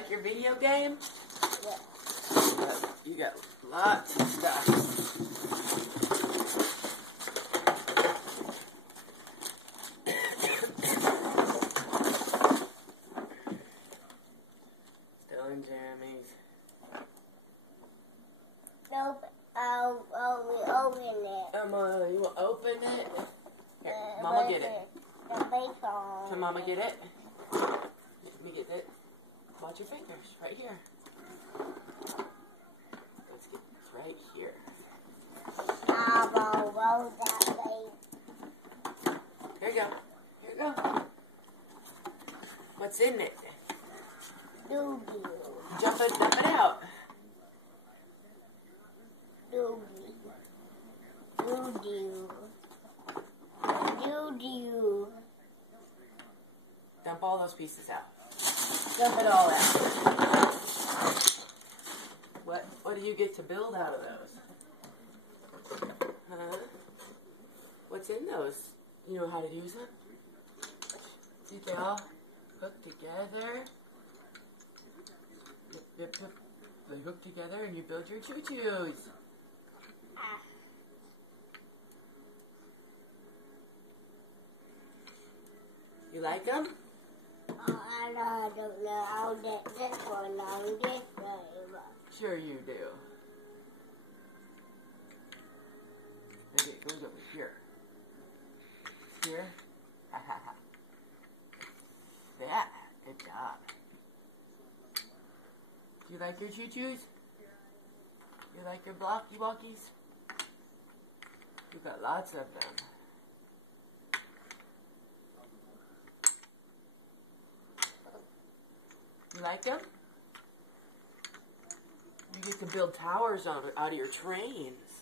like your video game? Yeah. You got lots of stuff. Still in Jeremy's. Nope. I'll open it. Come on, you will open it? Here, Mama get it. The base on. Can Mama get it? Let me get it. Watch your fingers, right here. Let's get it's right here. I will roll that base. Here you go. Here you go. What's in it? Doogie. Dump it out. Doogie. Doo-doo. Doo-doo. Dump all those pieces out. Dump it all out. What do you get to build out of those? Huh? What's in those? You know how to use them? See, they all hook together. Yep, yep, yep. They hook together and you build your choo-choos. You like them? I don't know. I'll get this one on this way. Sure you do. Maybe it goes over here. Here? Ha ha ha. Yeah, good job. Do you like your choo-choos? You like your blocky walkies? You got lots of them. You like them? You get to build towers out of your trains.